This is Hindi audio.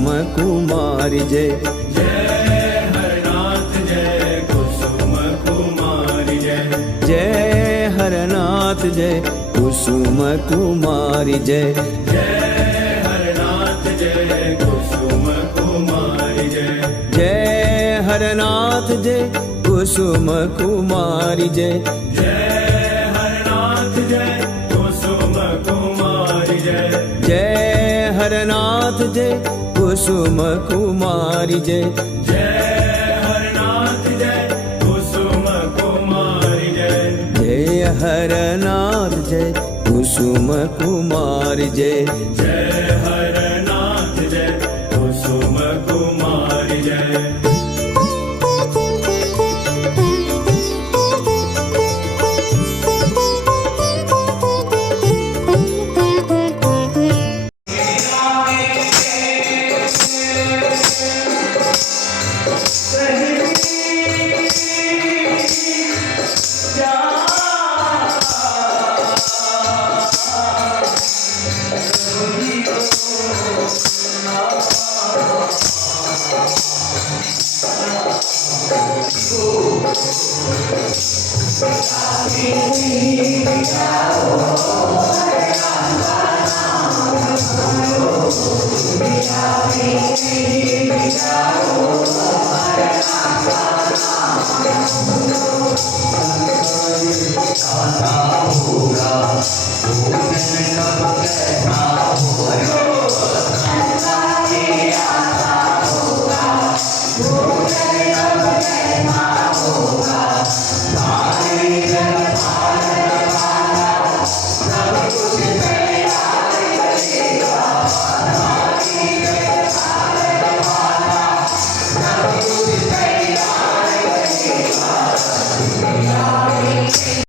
कुसुम कुमारी जय। जय हरनाथ जय कुसुम कुमारी जय। जय हरनाथ जय कुसुम कुमारी जय। जय हरनाथ जय कुसुम कुमारी जय। जय हरनाथ जय कुसुम कुमारी जय। जय हरनाथ जय कुसुम कुमारी जय। जय हरनाथ जय कुसुम कुमारी जय। जय हरनाथ जय कुसुम कुमारी जय। जय हरनाथ जय कुसुम कुमारी जय। जय हरनाथ जय कुसुम कुमारी जय। होगा